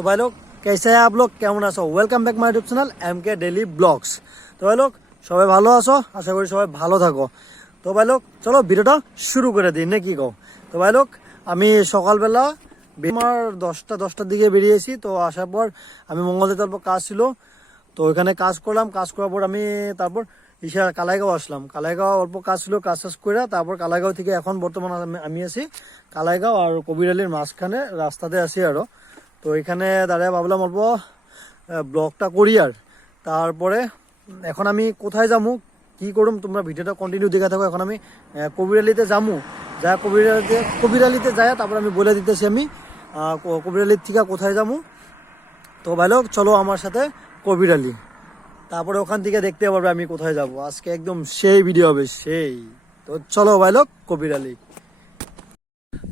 तो भाई लोग कैसे हैं आप लोग, কেমন আছো? Welcome back my YouTube channel MK daily blogs. তো ভাই লোক সবাই ভালো আছো, আশা করি সবাই ভালো থাকো। তো ভাই লোক চলো ভিডিওটা শুরু করে দিই, না কি কও? তো ভাই লোক আমি সকালবেলা আমার 10টার দিকে বেরিয়েছি। তো আসার পর আমি মঙ্গলদের তারপর কাজ ছিল, তো ওইখানে কাজ করলাম। কাজ করার পর আমি তারপর কালাইগাঁও আসলাম। কালাইগাঁও অল্প কাজ ছিল, কাজ করে তারপর কালাইগাঁও থেকে এখন বর্তমানে আমি আছি কালাইগাঁও আর কবিরালির মাঝখানে রাস্তাতে আছি আরো। তো এখানে দাঁড়ায় ভাবলাম অল্প ব্লগটা করি। আর তারপরে এখন আমি কোথায় যাবো কি করুম তোমরা ভিডিওটা কন্টিনিউ দেখে থাকো। এখন আমি কবিরালিতে যাবো, যা কবিরালিতে যায় তারপর আমি বলে দিতেছি আমি কবিরালির থেকে কোথায় যাবো। তো ভাই লোক চলো আমার সাথে কবিরালি, তারপরে ওখান থেকে দেখতে পারবে আমি কোথায় যাব। আজকে একদম সেই ভিডিও হবে সেই। তো চলো ভাই লোক কবিরালি।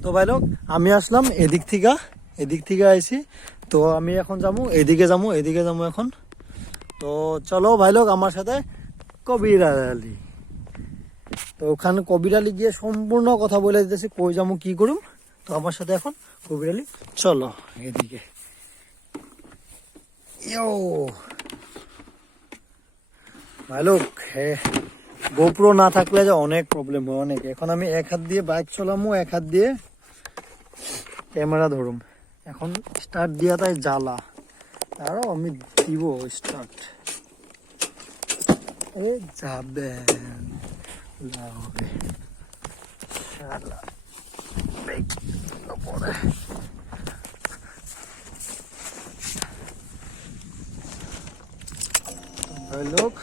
তো ভাই লোক আমি আসলাম এদিক থেকে আইছি। তো আমি এখন যাবো এদিকে যাবো এখন। তো চলো ভাই লোক আমার সাথে কবিরালি। তো ওখানে কবিরালি গিয়ে সম্পূর্ণ কথা বলে দিতেছি কই যাবো কি করুম। তো আমার সাথে এখন কবিরালি চলো এদিকে। ভাই লোক গোপ্রো না থাকলে যে অনেক প্রবলেম হয়, অনেক। এখন আমি এক হাত দিয়ে বাইক চালামো, এক হাত দিয়ে ক্যামেরা ধরুম। এখন স্টার্ট দিয়া তাই জ্বালা, আরো আমি দিব স্টার্ট যাবে লোক।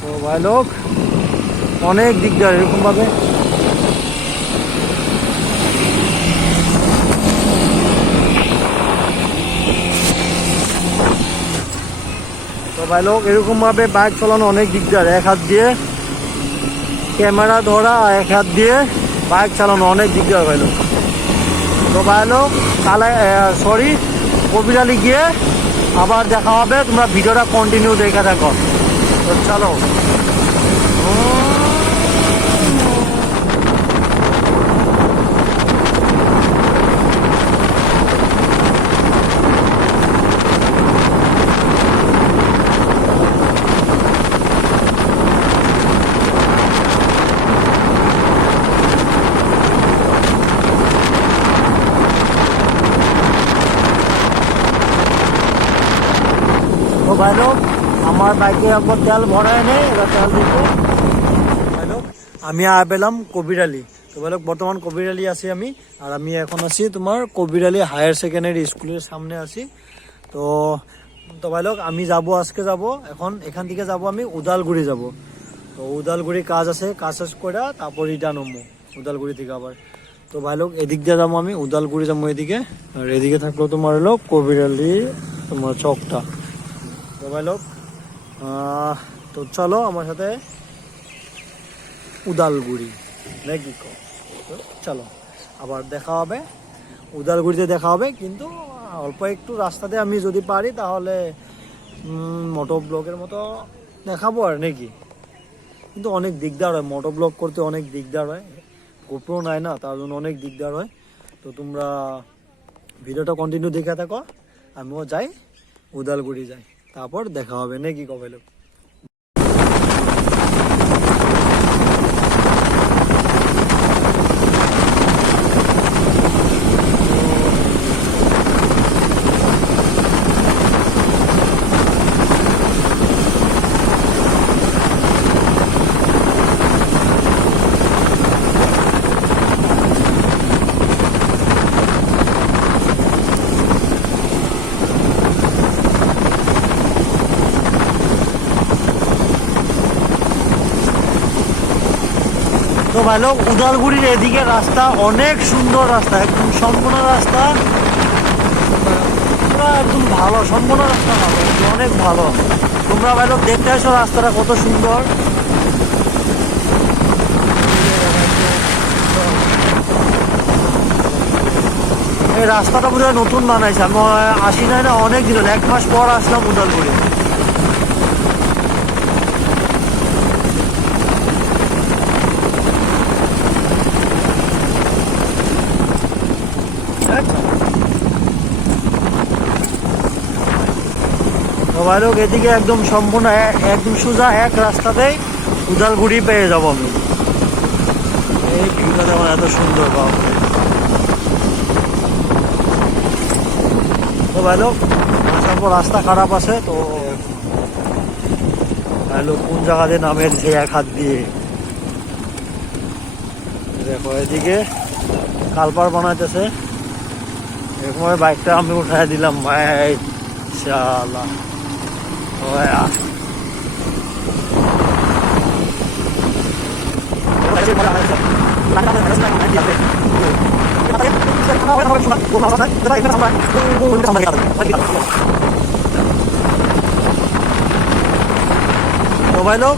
তো ভাই লোক অনেক দিকদার এরকম ভাবে। তো ভাই লোক এরকম ভাবে বাইক চালানো অনেক দিকদার। এক হাত দিয়ে ক্যামেরা ধরা, এক হাত দিয়ে বাইক চালানো অনেক দিকদার ভাই লোক। তো ভাই লোক কবিরালি গিয়ে আবার দেখা হবে, তোমরা ভিডিওটা কন্টিনিউ দেখে থাকো। তো চলো ভাই লোক আমার বাইকে এখন তেল ভরায় নেই, এবার তেল দিতে। ভাই লোক আমি পেলাম কবিরালি। তো ভাই লোক বর্তমান কবিরালি আছি আমি। আর আমি এখন আছি তোমার কবিরালি হায়ার সেকেন্ডারি স্কুলের সামনে আছি। তো ভাই লোক আমি আজকে যাব এখন এখান থেকে যাব আমি উদালগুড়ি যাব। তো উদালগুড়ি কাজ আছে, কাজ শেষ করে তারপর রিটার্ন হবো উদালগুড়ি থেকে আবার। তো ভাই লোক এদিক দিয়ে যাবো আমি উদালগুড়ি যাবো এদিকে। আর এদিকে থাকলো তোমার হলো কবিরালি তোমার চকটা। তো ভাই লোক তো চলো আমার সাথে উদালগুড়ি, নাকি চলো আবার দেখা হবে উদালগুড়িতে দেখা হবে। কিন্তু অল্প একটু রাস্তাতে আমি যদি পারি তাহলে মোটো ব্লগের মতো দেখাবো আর নাকি। কিন্তু অনেক দিকদার হয় মোটো ব্লগ করতে, অনেক দিকদার হয়। গোপ্রো নাই না, তার জন্য অনেক দিকদার হয়। তো তোমরা ভিডিওটা কন্টিনিউ দেখে থাকো, আমিও যাই উদালগুড়ি যাই, তারপর দেখা হবে নাকি কবে লোক। তো ভাই লোক উদালগুড়ির এদিকে রাস্তা অনেক সুন্দর রাস্তা, একদম সম্পূর্ণ রাস্তা পুরো একদম ভালো, সম্পূর্ণ রাস্তা ভালো, অনেক ভালো। তোমরা ভাই লোক দেখতে আসো রাস্তাটা কত সুন্দর। এই রাস্তাটা বোধহয় নতুন বানাইছে, আমি আসি নাই না অনেক দিন হলো, 1 মাস পর আসলাম উদালগুড়ি। তো ভাই লোক এদিকে একদম সম্পূর্ণ একদম সোজা এক রাস্তাতেই উদালগুড়ি পেয়ে যাবো আমি। এই ভিউটা যেমন এত সুন্দর পাবো। তো ভাই লোক আসার পর রাস্তা খারাপ আছে, তো ভাই লোক কোন জায়গা দিয়ে নামের যে এক হাত দিয়ে দেখো এদিকে কালপার বানাইতেছে, এরকম বাইকটা আমি উঠাই দিলাম ভাই। শালা তো ভাই লোক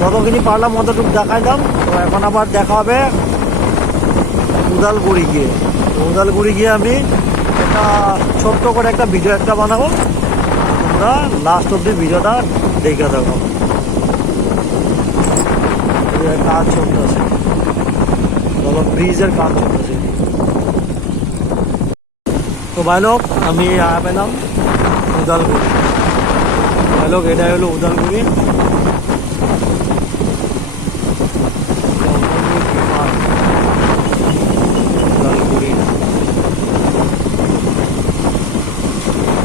যতখিনি পারলাম অতটুকু দেখাইলাম। তো এখন আবার দেখা হবে উদালগুড়ি গিয়ে। উদালগুড়ি গিয়ে আমি একটা ছোট্ট করে একটা ভিডিও একটা বানাবো, তোমরা লাস্ট অব্দি ভিডিওটা দেখে থাকো। কাজ চলতেছে, ব্রিজের কাজ চলতেছে। তো ভাই লোক আমি পেলাম উদালগুড়ি। ভাই লোক এটা হলো উদালগুড়ি।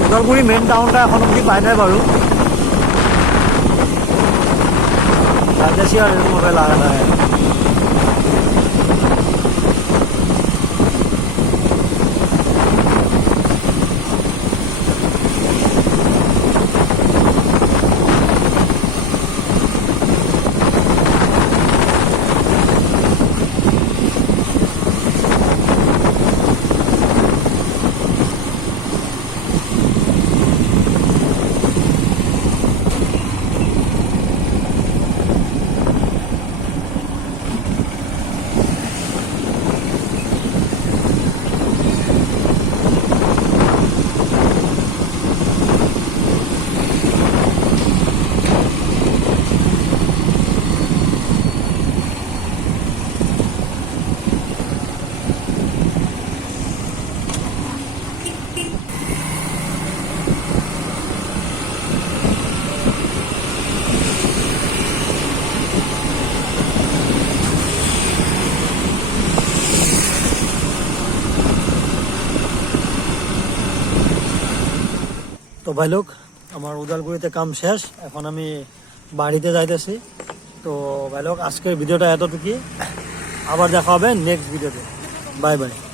উদালগুড়ি মেন টাউনটা এখন অব্দি পাই নাই বাৰু, যাইতেছি আর এরকমভাবে লাগা যায়। তো ভাই লোক আমার উদালগুড়িতে কাম শেষ, এখন আমি বাড়িতে যাইতেছি। তো ভাই লোক আজকের ভিডিওটা এতটুকুই, আবার দেখা হবে নেক্সট ভিডিওতে। Bye bye.